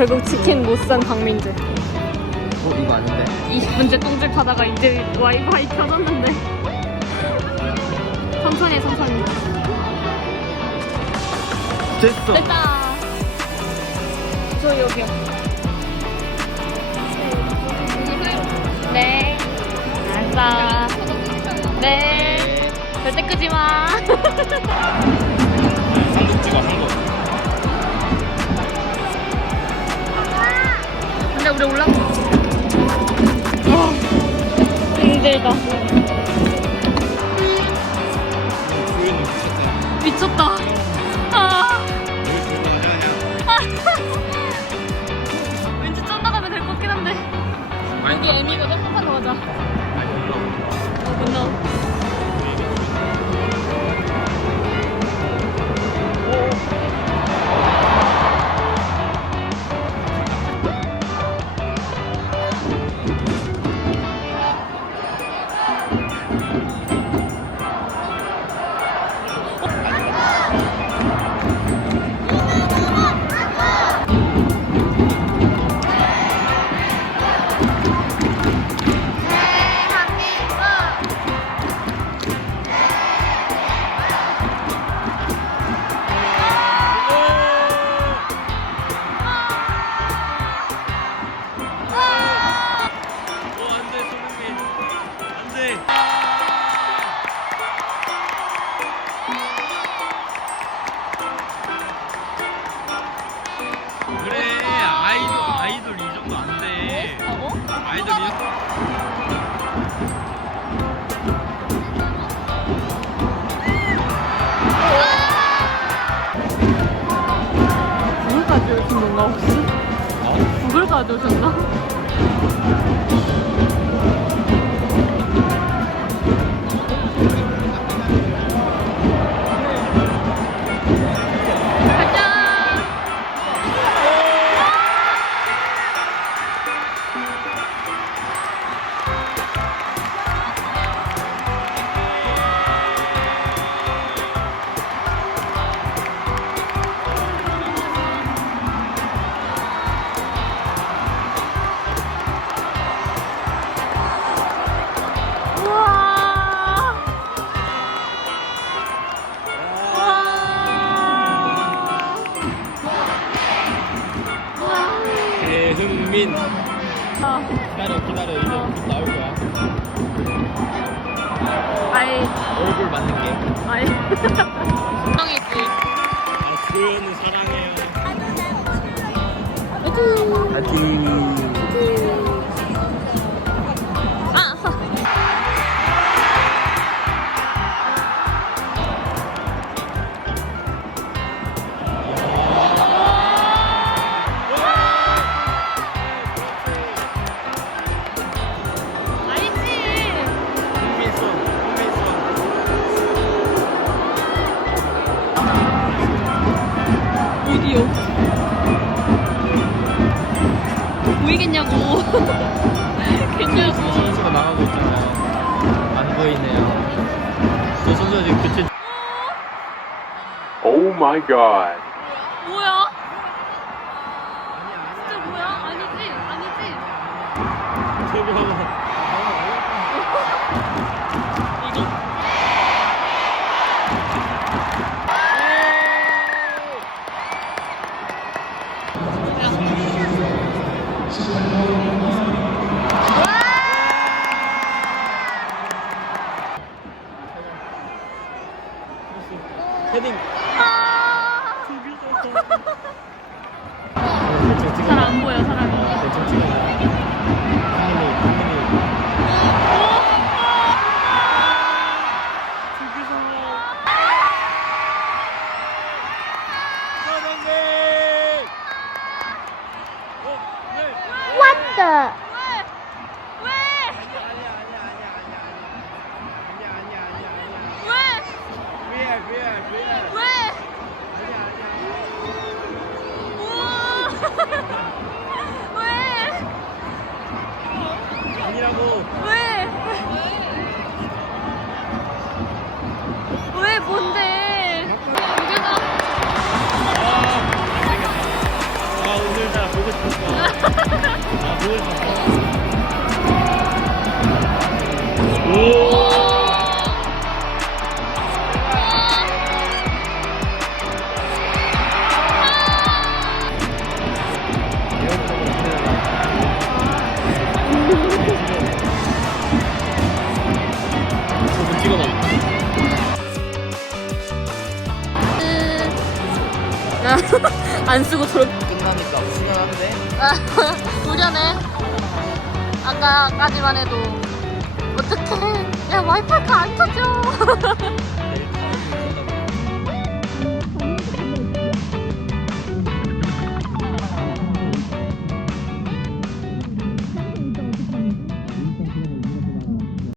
결국 치킨 못 산 박민재. 어 이거 아닌데 20분째 똥집 하다가 이제 와이파이 켜졌는데. 천천히 해, 천천히. 됐어 됐다. 저 여기요. 네. 알았어. 네. 절대 끄지 마. 찍어 한국 우리 올라. 와, 힘들다. 주인은 미쳤다 미쳤다. 아, 여기 아니야 왠지 좀 나가면 될 것 같긴 한데. 여기. 한판 더 가자. 아니 올라 어, 못 나와. 건가 혹시? 어? 구글 가져오셨나? 기다려 기다려 이제 곧 나올 거야 아이, 얼굴 맞는 게 아이. 엉이지. 아, 조연우 사랑해요. 으구. 보이겠냐고. 괜냐고. 선수가 나가고 있잖아요. 안 보이네요. 저 선수가 지금 교체. Oh my god. 뭐야? 진짜 뭐야? 아니지? 아니지? 저거. 헤딩. 아! 대충 찍어. 잘안 보여, 사람이. 흥민이. 네. 안 쓰고 돌아. 끝나니까 후련한데? 우려네. 아까까지만 해도 어떡해. 야 와이파이가 안 터져.